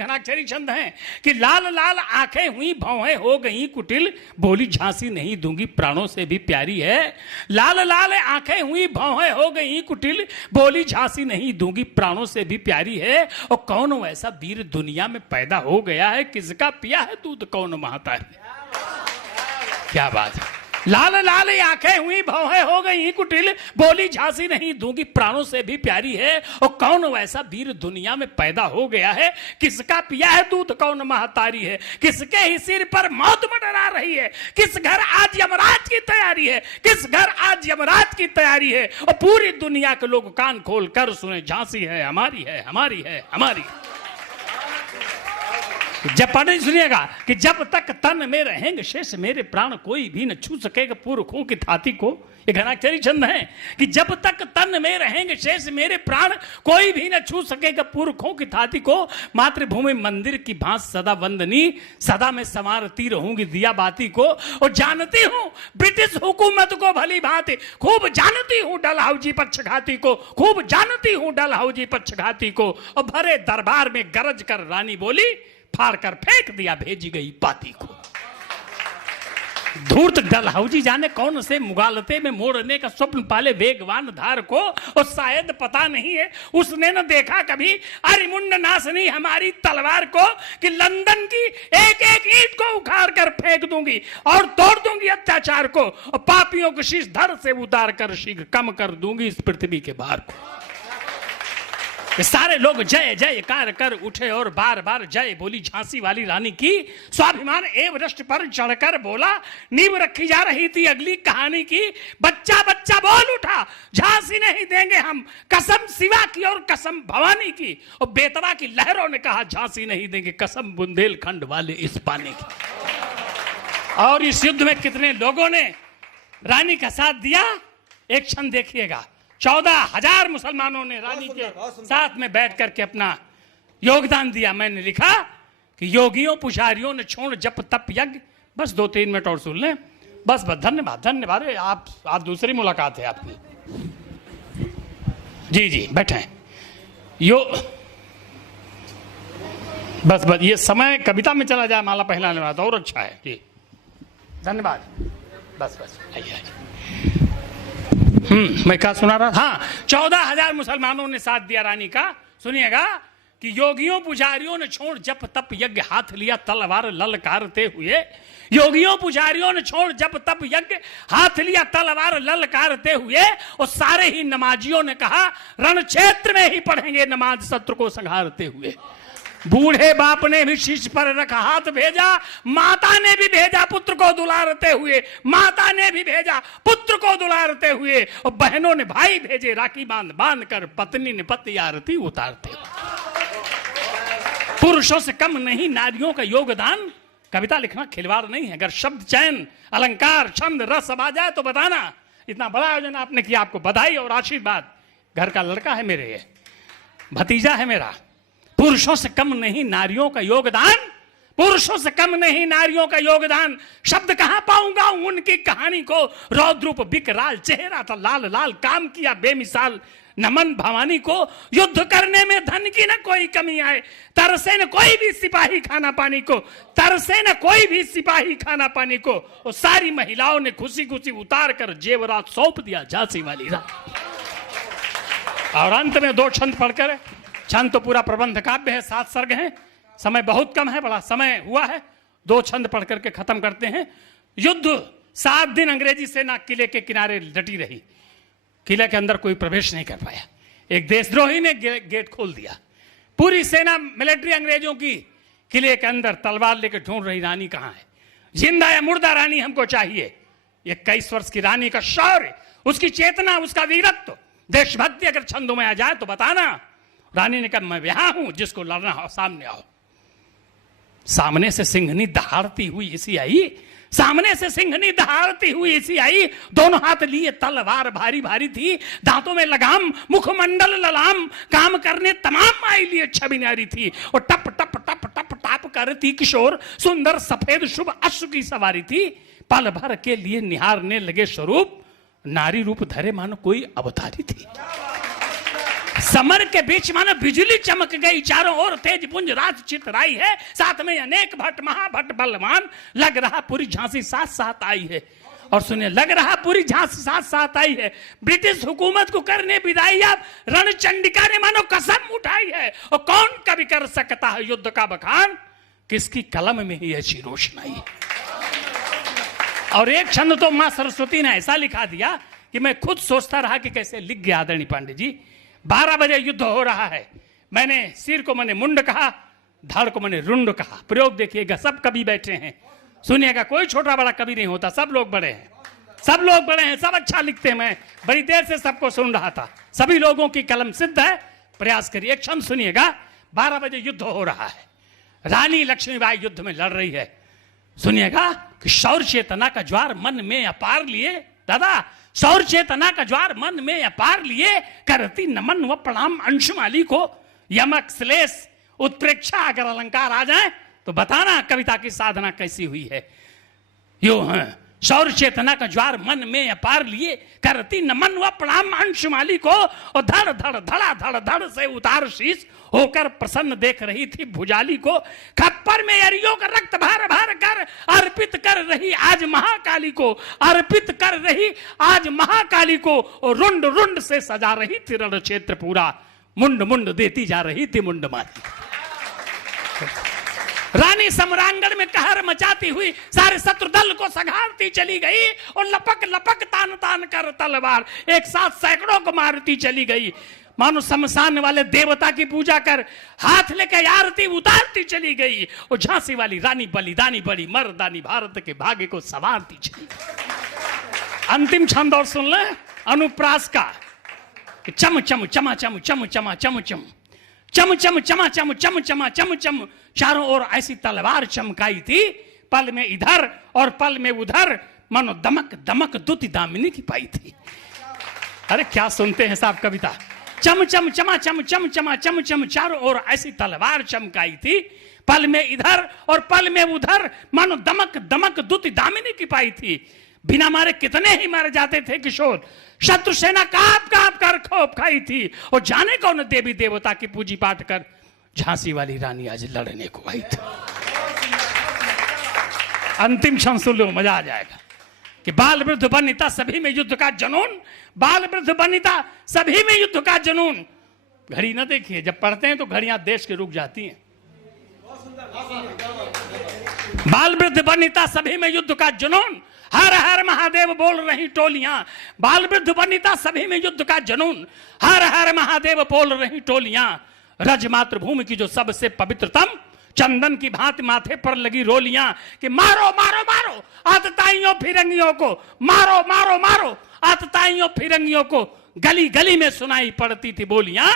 घनाक्षरी छंद हैं कि लाल लाल आंखें हुई भौहें हो गई कुटिल, बोली झांसी नहीं दूंगी प्राणों से भी प्यारी है। लाल लाल आंखें हुई भौहें हो गई कुटिल, बोली झांसी नहीं दूंगी प्राणों से भी प्यारी है। और कौन ऐसा वीर दुनिया में पैदा हो गया है, किसका पिया है दूध कौन महतारी। क्या बात है। लाल लाल आंखें हुई भौहें हो गई कुटिल, बोली झांसी नहीं दूंगी प्राणों से भी प्यारी है। और कौन वैसा वीर दुनिया में पैदा हो गया है, किसका पिया है दूध कौन महतारी है। किसके ही सिर पर मौत मंडरा रही है, किस घर आज यमराज की तैयारी है, किस घर आज यमराज की तैयारी है। और पूरी दुनिया के लोग कान खोल कर सुने, झांसी है हमारी है हमारी है हमारी। जब पढ़ने सुनिएगा कि जब तक तन में रहेंगे शेष मेरे प्राण कोई भी न छू सकेगा पुरखों की थाती को। ये घनाक्षरी छंद है कि जब तक तन में रहेंगे शेष मेरे प्राण कोई भी न छू सकेगा पुरखों की थाती को। मातृभूमि मंदिर की भांस सदा वंदनी, सदा मैं संवारती रहूंगी दिया बाती को। और जानती हूं ब्रिटिश हुकूमत को भली भांति, खूब जानती हूं डलहौजी पक्षघाती को, खूब जानती हूं डलहौजी पक्षघाती को। और भरे दरबार में गरज कर रानी बोली, फाड़ कर फेंक दिया भेजी गई पाती को। धूर्त डलहौजी जाने कौन से मुगालते में मोड़ने का स्वप्न पाले वेगवान धार को। और शायद पता नहीं है उसने न देखा कभी अरिमुंड नासनी हमारी तलवार को, कि लंदन की एक एक ईंट को उखाड़ कर फेंक दूंगी और तोड़ दूंगी अत्याचार को। और पापियों को शीश धड़ से उतार कर शीघ्र कम कर दूंगी इस पृथ्वी के भार को। सारे लोग जय जयकार कर उठे और बार बार जय बोली झांसी वाली रानी की। स्वाभिमान एवरेस्ट पर चढ़कर बोला, नींव रखी जा रही थी अगली कहानी की। बच्चा बच्चा बोल उठा, झांसी नहीं देंगे हम, कसम शिवा की और कसम भवानी की। और बेतवा की लहरों ने कहा झांसी नहीं देंगे, कसम बुंदेलखंड वाले इस पानी की। और इस युद्ध में कितने लोगों ने रानी का साथ दिया, एक क्षण देखिएगा। 14,000 मुसलमानों ने रानी के साथ में बैठ करके अपना योगदान दिया। मैंने लिखा कि योगियों पुजारियों ने छोड़ जप तप यज्ञ। बस 2-3 मिनट और सुन लें, बस बस। धन्यवाद धन्यवाद। आप दूसरी मुलाकात है आपकी। जी जी बैठे। बस बस ये समय कविता में चला जाए, माला पहनाने वाला तो और अच्छा है जी। धन्यवाद। बस बस आइए। मैं क्या सुना रहा था। हाँ, 14,000 मुसलमानों ने साथ दिया रानी का। सुनिएगा कि योगियों पुजारियों ने छोड़ जप तप यज्ञ, हाथ लिया तलवार ललकारते हुए। योगियों पुजारियों ने छोड़ जप तप यज्ञ, हाथ लिया तलवार ललकारते हुए। और सारे ही नमाजियों ने कहा रण क्षेत्र में ही पढ़ेंगे नमाज शत्रु को संहारते हुए। बूढ़े बाप ने भी शीश पर रखा हाथ भेजा, माता ने भी भेजा पुत्र को दुलारते हुए, माता ने भी भेजा पुत्र को दुलारते हुए। और बहनों ने भाई भेजे राखी बांध बांध कर, पत्नी ने पति आरती उतारते हुए। पुरुषों से कम नहीं नारियों का योगदान। कविता लिखना खिलवाड़ नहीं है। अगर शब्द चयन अलंकार छंद रस आ जाए तो बताना। इतना बड़ा आयोजन आपने किया, आपको बधाई और आशीर्वाद। घर का लड़का है मेरे, ये भतीजा है मेरा। पुरुषों से कम नहीं नारियों का योगदान, पुरुषों से कम नहीं नारियों का योगदान। शब्द कहां पाऊंगा उनकी कहानी को। रौद्रूप विकराल चेहरा था लाल लाल, काम किया बेमिसाल नमन भवानी को। युद्ध करने में धन की न कोई कमी आए, तरसे न कोई भी सिपाही खाना पानी को, तरसे न कोई भी सिपाही खाना पानी को। और सारी महिलाओं ने खुशी खुशी उतार कर जेवरात सौंप दिया झांसी वाली रानी। और अंत में 2 छंद पढ़कर, छंद तो पूरा प्रबंध काव्य है, 7 सर्ग हैं, समय बहुत कम है, बड़ा समय हुआ है। 2 छंद पढ़ करके खत्म करते हैं। युद्ध 7 दिन अंग्रेजी सेना किले के किनारे डटी रही। किले के अंदर कोई प्रवेश नहीं कर पाया। एक देशद्रोही ने गेट खोल दिया। पूरी सेना मिलिट्री अंग्रेजों की किले के अंदर तलवार लेकर ढूंढ रही, रानी कहां है, जिंदा या मुर्दा रानी हमको चाहिए। 21 वर्ष की रानी का शौर्य, उसकी चेतना, उसका वीरत्व, देशभक्ति अगर छंदों में आ जाए तो बताना। रानी ने कहा मैं यहां हूं, जिसको लड़ना हो सामने आओ। सामने से सिंहनी दहाड़ती हुई इसी आई, सामने से सिंहनी दहाड़ती हुई इसी आई। दोनों हाथ लिए तलवार भारी भारी थी, दांतों में लगाम, मुखमंडल ललाम, काम करने तमाम आई लिए छवि नारी थी। और टप टप टप टप टाप करती किशोर, सुंदर सफेद शुभ अश्व की सवारी थी। पल भर के लिए निहारने लगे स्वरूप, नारी रूप धरे मानो कोई अवतारी थी। समर के बीच मानो बिजली चमक गई, चारों ओर तेज पुंज रात चितराई है, साथ में अनेक भट्ट महाभट्ट बलवान, लग रहा पूरी झांसी साथ साथ आई है। और सुनिए, लग रहा पूरी झांसी साथ साथ आई है, ब्रिटिश हुकूमत को करने विदाई अब रणचंडिका ने मानो कसम उठाई है। और कौन कभी कर सकता है युद्ध का बखान, किसकी कलम में ही ऐसी रोशनाई है। और एक क्षण तो मां सरस्वती ने ऐसा लिखा दिया कि मैं खुद सोचता रहा कि कैसे लिख गया आदरणीय पांडे जी। 12 बजे युद्ध हो रहा है, मैंने सिर को मैंने मुंड कहा, धड़ को मैंने रुंड कहा। प्रयोग देखिएगा, सब कवि बैठे हैं, सुनिएगा, कोई छोटा बड़ा कवि नहीं होता, सब लोग बड़े हैं, सब लोग बड़े हैं, सब अच्छा लिखते हैं। मैं बड़ी देर से सबको सुन रहा था, सभी लोगों की कलम सिद्ध है, प्रयास करिए। एक क्षण सुनिएगा, 12 बजे युद्ध हो रहा है, रानी लक्ष्मीबाई युद्ध में लड़ रही है। सुनिएगा कि शौर्य चेतना का ज्वार मन में अपार लिए, दादा शौर्य चेतना का ज्वार मन में अपार लिए, करती नमन व प्रणाम अंशुमाली को, यमक श्लेष उत्प्रेक्षा अगर अलंकार आ जाए तो बताना कविता की साधना कैसी हुई है। यो है, शौर्य चेतना का ज्वार मन में अपार लिए, करती नमन व प्रणाम अंशुमाली को, और धड़ धड़ धड़ा धड़ धड़ से उतार शीश, होकर प्रसन्न देख रही थी भुजाली को। खप्पर में अरियों का रक्त भर भर कर अर्पित कर रही आज महाकाली को, अर्पित कर रही आज महाकाली को, और रुंड रुंड से सजा रही थी रण क्षेत्र पूरा, मुंड मुंड देती जा रही थी मुंड मारी। रानी सम्रांगण में कहर मचाती हुई सारे शत्रु दल को संघारती चली गई, और लपक लपक तान तान कर तलवार एक साथ सैकड़ों को मारती चली गई। मानो शमशान वाले देवता की पूजा कर हाथ लेकर आरती उतारती चली गई, और झांसी वाली रानी बलिदानी बड़ी मर्दानी भारत के भाग्य को संवारती चली गई। अंतिम छंद और सुन ले अनुप्रास का, चम चम चमा चम चम चमा चम चम चम चम चमा चम चम चमा चम चम, चारों ओर ऐसी तलवार चमकाई थी, पल में इधर और पल में उधर, मानो दमक दमक दुति दामिनी की पाई थी। अरे क्या सुनते हैं साहब कविता। चम चम चमा चम चम चमा चम चम, चारों ओर ऐसी तलवार चमकाई थी, पल में इधर और पल में उधर, मानो दमक दमक दुति दामिनी की पाई थी। बिना मारे कितने ही मर जाते थे किशोर, शत्रु सेना कांप कांप कर खोप खाई थी, और जाने कौन देवी देवता की पूजी पाठ कर झांसी वाली रानी आज लड़ने को आई थी। अंतिम क्षण सुन लो, मजा आ जाएगा कि बाल वृद्ध वनिता सभी में युद्ध का जनून, बाल वृद्ध वनिता सभी में युद्ध का जनून। घड़ी ना देखिए, जब पढ़ते हैं तो घड़ियां देश के रुक जाती हैं। बाल वृद्ध वनिता सभी में युद्ध का जुनून, हर हर महादेव बोल रही टोलियां। बाल वृद्ध वनिता सभी में युद्ध का जुनून, हर हर महादेव बोल रही टोलियां। रज मातृभूमि की जो सबसे पवित्रतम, चंदन की भांति माथे पर लगी रोलियां, कि मारो मारो मारो आतताइयों फिरंगियों को, मारो मारो मारो आतताइयों फिरंगियों को। गली गली में सुनाई पड़ती थी बोलियां,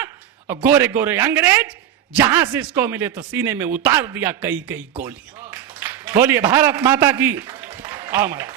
और गोरे गोरे अंग्रेज जहां से इसको मिले तो सीने में उतार दिया कई कई गोलियां। बोलिए भारत माता की। आओ महाराज।